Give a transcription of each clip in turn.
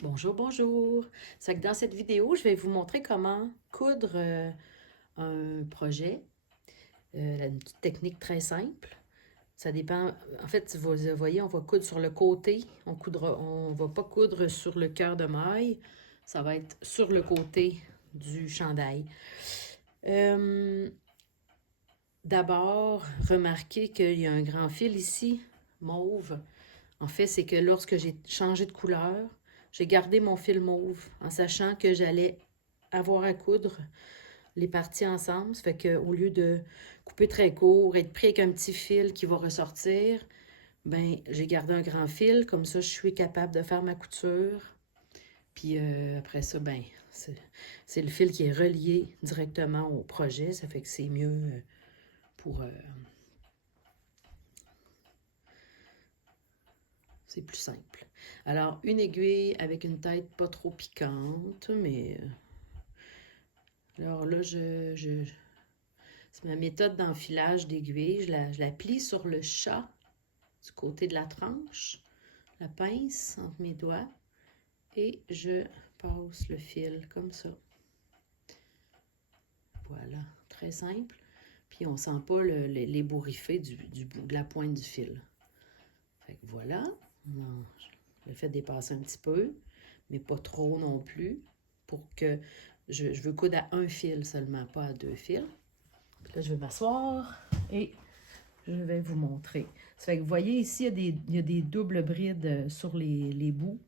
Bonjour, bonjour. C'est que dans cette vidéo, je vais vous montrer comment coudre un projet. Une petite technique très simple. Ça dépend. En fait, vous voyez, on va coudre sur le côté. On va pas coudre sur le cœur de maille. Ça va être sur le côté du chandail. Euh, D'abord, remarquez qu'il y a un grand fil ici, mauve. En fait, c'est que lorsque j'ai changé de couleur, j'ai gardé mon fil mauve en sachant que j'allais avoir à coudre les parties ensemble. Ça fait qu'au lieu de couper très court, être pris avec un petit fil qui va ressortir, ben j'ai gardé un grand fil. Comme ça, je suis capable de faire ma couture. Puis après ça, ben c'est le fil qui est relié directement au projet. Ça fait que c'est mieux pour... c'est plus simple. Alors, une aiguille avec une tête pas trop piquante, mais... alors là, c'est ma méthode d'enfilage d'aiguille. Je la plie sur le chat du côté de la tranche, la pince entre mes doigts, et je passe le fil comme ça. Voilà, très simple. Puis on sent pas les bourriffés de la pointe du fil. Fait que voilà, je le fais dépasser un petit peu, mais pas trop non plus, pour que je veux coudre à un fil seulement, pas à deux fils. Puis là, je vais m'asseoir et je vais vous montrer. Ça fait que vous voyez ici, il y a des doubles brides sur les bouts.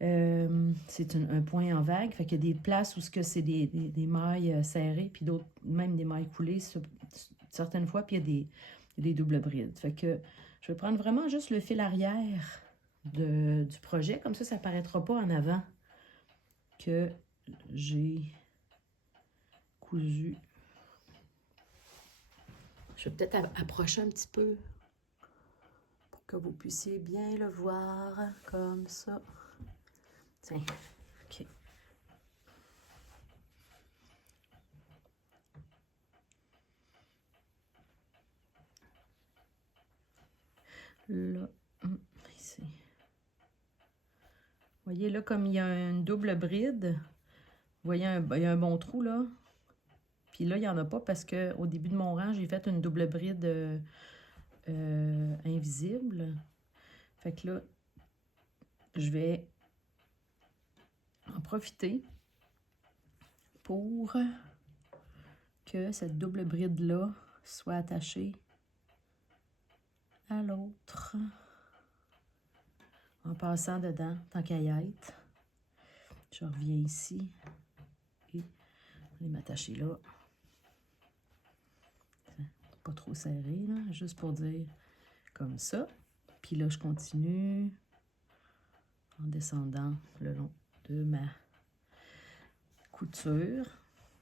C'est un point en vague. Fait qu'il y a des places où c'est des mailles serrées, puis d'autres, même des mailles coulées certaines fois, puis il y a des doubles brides. Fait que je vais prendre vraiment juste le fil arrière du projet. Comme ça ne paraîtra pas en avant que j'ai cousu. Je vais peut-être approcher un petit peu pour que vous puissiez bien le voir comme ça. Tiens, OK. Là, ici. Vous voyez là, comme il y a une double bride, vous voyez, il y a un bon trou là. Puis là, il n'y en a pas parce qu'au début de mon rang, j'ai fait une double bride invisible. Fait que là, je vais en profiter pour que cette double bride-là soit attachée à l'autre en passant dedans, tant qu'à y être. Je reviens ici et je vais m'attacher là. Pas trop serré, là, juste pour dire comme ça. Puis là, je continue en descendant le long de ma couture.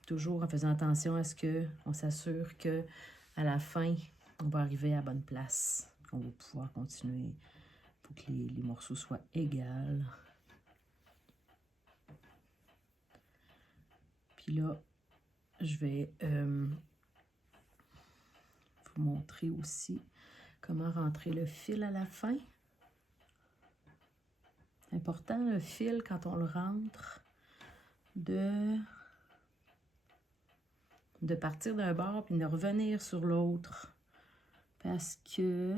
Toujours en faisant attention à ce qu'on s'assure que à la fin, on va arriver à la bonne place. On va pouvoir continuer pour que les morceaux soient égaux. Puis là, je vais vous montrer aussi comment rentrer le fil à la fin. C'est important, le fil, quand on le rentre, de partir d'un bord puis de revenir sur l'autre. Parce que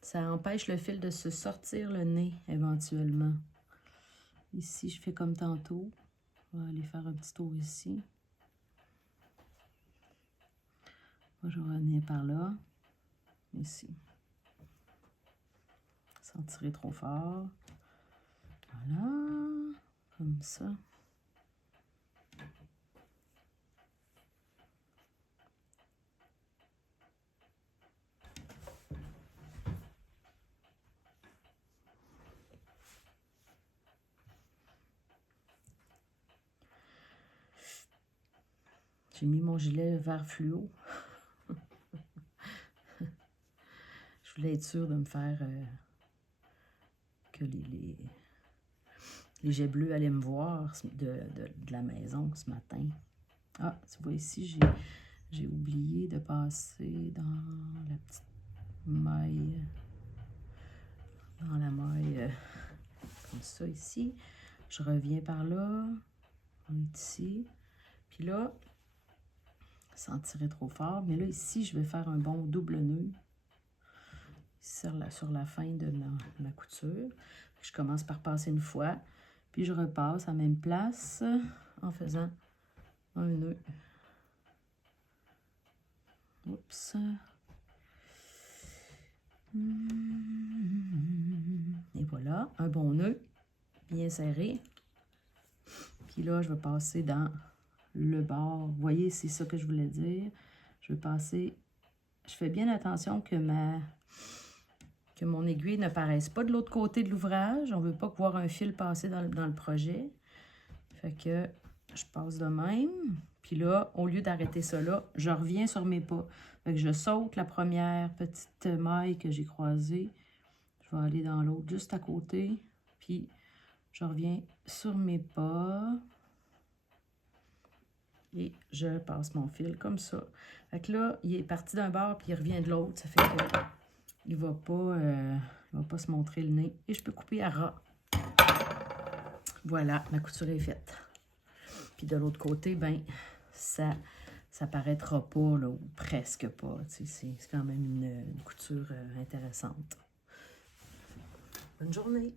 ça empêche le fil de se sortir le nez éventuellement. Ici, je fais comme tantôt. On va aller faire un petit tour ici. Moi, je vais revenir par là. Ici. Sans tirer trop fort. Voilà. Comme ça. J'ai mis mon gilet vert fluo. Je voulais être sûre de me faire que les jets bleus allaient me voir de la maison ce matin. Ah, tu vois ici, j'ai oublié de passer dans la petite maille, dans la comme ça ici. Je reviens par là. On est ici. Puis là, sans tirer trop fort, mais là, ici, je vais faire un bon double nœud sur la fin de ma couture. Je commence par passer une fois, puis je repasse à la même place en faisant un nœud. Oups. Et voilà, un bon nœud, bien serré. Puis là, je vais passer dans le bord. Vous voyez, c'est ça que je voulais dire. Je vais passer... Je fais bien attention que mon aiguille ne paraisse pas de l'autre côté de l'ouvrage. On ne veut pas voir un fil passer dans le projet. Fait que je passe de même. Puis là, au lieu d'arrêter ça là, je reviens sur mes pas. Fait que je saute la première petite maille que j'ai croisée. Je vais aller dans l'autre juste à côté. Puis je reviens sur mes pas. Et je passe mon fil comme ça. Fait que là, il est parti d'un bord puis il revient de l'autre. Ça fait que il va pas se montrer le nez. Et je peux couper à ras. Voilà, ma couture est faite. Puis de l'autre côté, ben ça paraîtra pas, là, ou presque pas. C'est quand même une couture intéressante. Bonne journée!